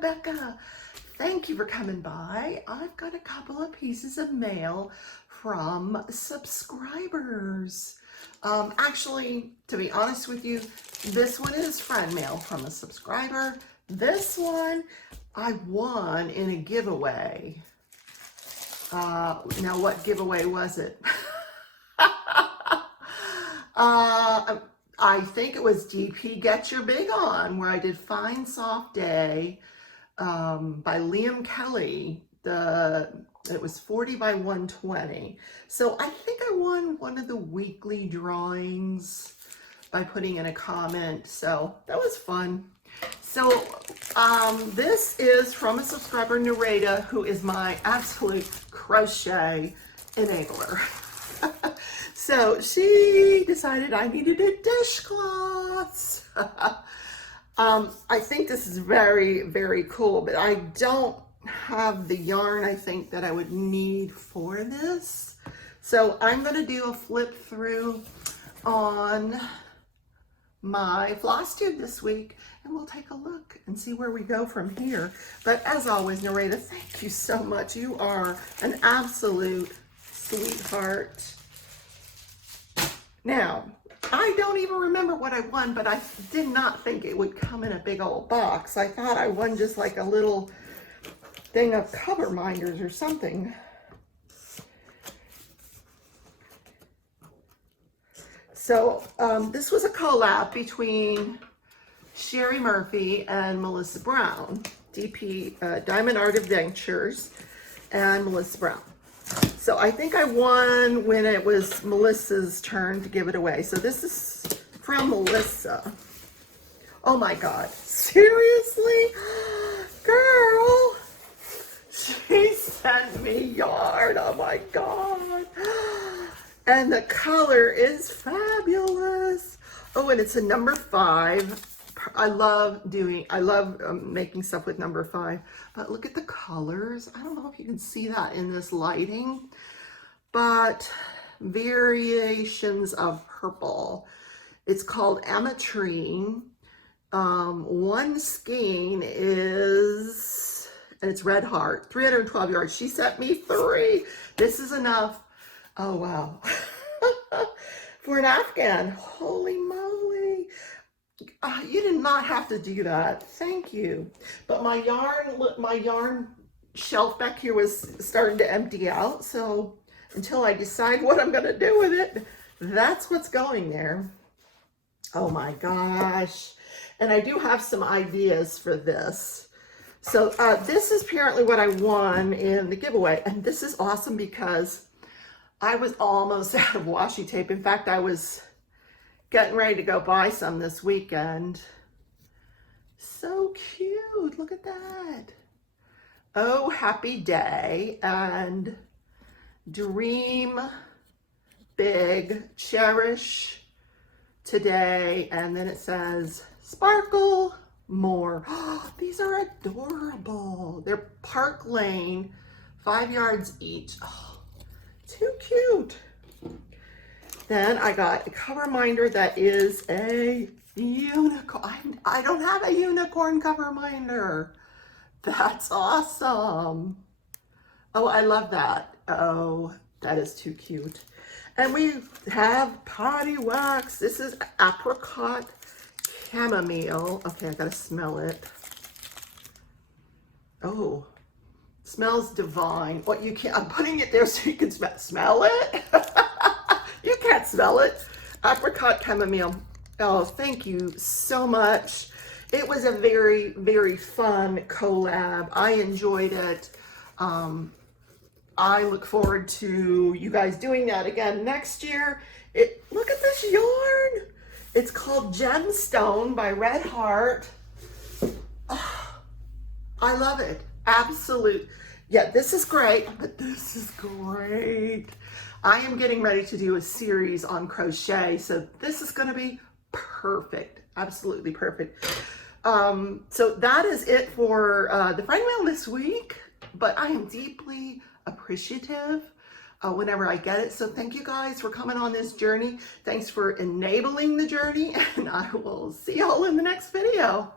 Rebecca. Thank you for coming by. I've got a couple of pieces of mail from subscribers. Actually, to be honest with you, this one is friend mail from a subscriber. This one I won in a giveaway. Now what giveaway was it? I think it was DP Get Your Big On, where I did Fine Soft Day by Liam Kelly. It was 40 by 120. So I think I won one of the weekly drawings by putting in a comment. So that was fun. So this is from a subscriber, Nareda, who is my absolute crochet enabler. So she decided I needed a dishcloth. I think this is very, very cool, but I don't have the yarn I think that I would need for this. So I'm going to do a flip through on my floss tube this week, and we'll take a look and see where we go from here. But as always, Nareda, thank you so much. You are an absolute sweetheart. Now, I don't even remember what I won, but I did not think it would come in a big old box. I thought I won just like a little thing of cover minders or something. So this was a collab between Sherry Murphy and Melissa Brown, DP Diamond Art Adventures and Melissa Brown. So I think I won when it was Melissa's turn to give it away. So this is from Melissa. Oh my God, seriously? Girl, she sent me yarn, oh my God. And the color is fabulous. Oh, and it's a number 5. I love making stuff with number 5, but look at the colors. I don't know if you can see that in this lighting, but variations of purple. It's called ametrine. One skein is, and it's red heart, 312 yards. She sent me 3. This is enough. Oh, wow. For an Afghan. Holy moly. You did not have to do that. Thank you. But my yarn shelf back here was starting to empty out. So until I decide what I'm going to do with it, that's what's going there. Oh my gosh. And I do have some ideas for this. So this is apparently what I won in the giveaway. And this is awesome because I was almost out of washi tape. In fact, I was getting ready to go buy some this weekend. So cute, look at that. Oh, happy day, and dream big, cherish today, and then it says sparkle more. Oh, these are adorable. They're Park Lane, 5 yards each. Oh, too cute. Then I got a cover minder that is a unicorn. I don't have a unicorn cover minder. That's awesome. Oh, I love that. Oh, that is too cute. And we have potty wax. This is apricot chamomile. Okay, I gotta smell it. Oh, smells divine. What you can't, I'm putting it there so you can smell it. You can't smell it. Apricot chamomile. Oh, thank you so much. It was a very, very fun collab. I enjoyed it. I look forward to you guys doing that again next year. Look at this yarn. It's called Gemstone by Red Heart. Oh, I love it. Absolute. Yeah, this is great, but this is great. I am getting ready to do a series on crochet, so this is going to be perfect. Absolutely perfect. So that is it for the friend mail this week, but I am deeply appreciative whenever I get it. So thank you guys for coming on this journey. Thanks for enabling the journey, and I will see y'all in the next video.